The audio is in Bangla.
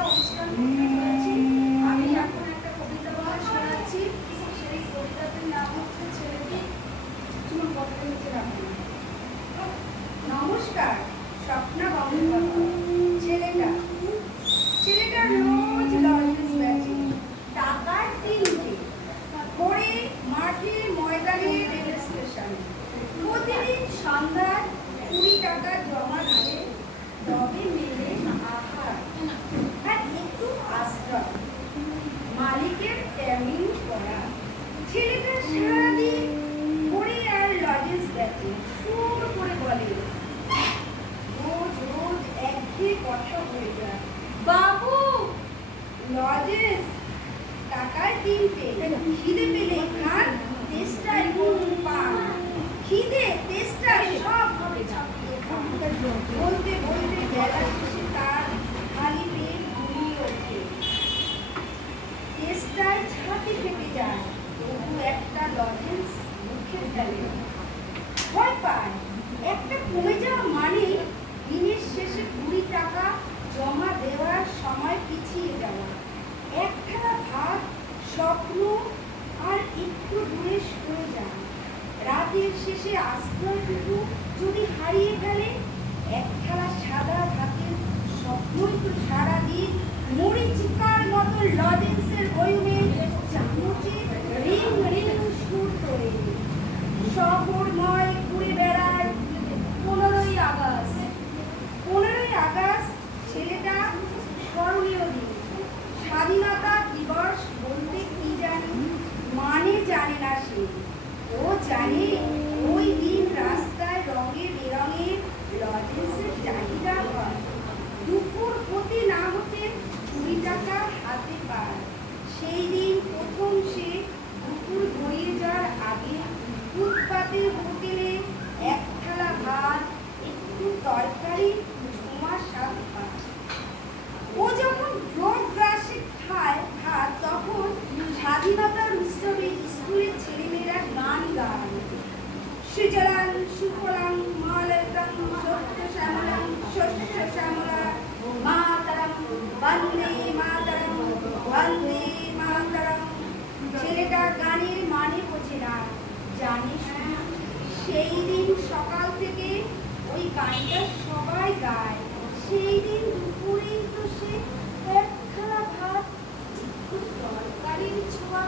একটা অনুষ্ঠান করতে চলেছি। আমি এখন একটা কবিতা বলা শোনাচ্ছি। সেই কবিতাটির নাম হচ্ছে ছেলেটি। চুল পথে নিচে রাখুন। নমস্কার, স্বপ্না বন্দ্যোপাধ্যায়। ছেলেটা রোজ লজেন্স বেচে, টাকার তিনটে, ভোরে মাঠে ময়দানে রেল স্টেশনে। প্রতিদিন সন্ধ্যায় 20 টাকা জমা দিয়ে তবে মেলে আহার আর একটু আশ্রয়, মালিকের ট্যামিং করা। ছেলেটা সারাদিন ভোরে আর লজেন্স বেচে, সুর করে বলে, রোজ রোজ একঘেয়ে কথা হয়ে যায়। বাবু, লজেন্স, টাকায় তিনটে, খিদে পেলে খান, তেষ্টায় করুন পান, খিদে তেষ্টায় সব হবে ছাপিয়ে খান। বলতে বলতে বেলা শেষে তার খালি পেট ঘুমিয়ে ওঠে, তেষ্টায় ছাতি ফেটে যায়, তবু একটা লজেন্স মুখে ফেলে। ভয় পায়, একটা কমে যাওয়া মানে দিনের শেষে 20 টাকা জমা দেওয়ার সময় পিছিয়ে যাওয়া। একখানা ভাত, স্বপ্ন আর একটু দূরে সরে যায়। রাতের শেষে আশ্রয়টুকু যদি হারিয়ে ফেলে, একখানা সাদা ভাতের স্বপ্নই তো সারাদিন মরিচিকার মতো লজেন্সের বয়মে চামচে রিং রিং সুর তোলে। শহরময় ঘুরে বেড়ায় 15ই আগস্ট। 15ই আগস্ট ছেলেটা স্মরণীয় দিন। স্বাধীনতা দিবস বলতে কি জানি, মানে জানে না সে। ও জানে ওই দিন রাস্তায় রঙে বেরঙে লজেন্সের চাহিদা হয়। দুপুর হতে না হতে 20 টাকা হাতে পায়। সেই দিন প্রথম সে দুপুর গড়িয়ে যাওয়ার আগে ফুটপাতের হোটেলে এক থালা ভাত, একটু তরকারি, ঝুমা স্বাদ পায়। ও যখন ভোগ গ্রাসে খায় ভাত, তখন স্বাধীনতার উৎসবে স্কুলের ছেলেমেয়েরা গান গায়। সুজলাং সুফলাং মলয়জং সত্য শ্যামলাং শস্য শ্যামলা মাতরং বন্দে মাতরং বন্দে মাতরং। ছেলেটা গানের মানে বোঝে না, জানে শুধু সেই দিন সকাল থেকে ওই গানটা সবাই গায়। সেই দিন দুপুরেই তো সে এক থালা ভাত, একটু তরকারির ছোঁয়া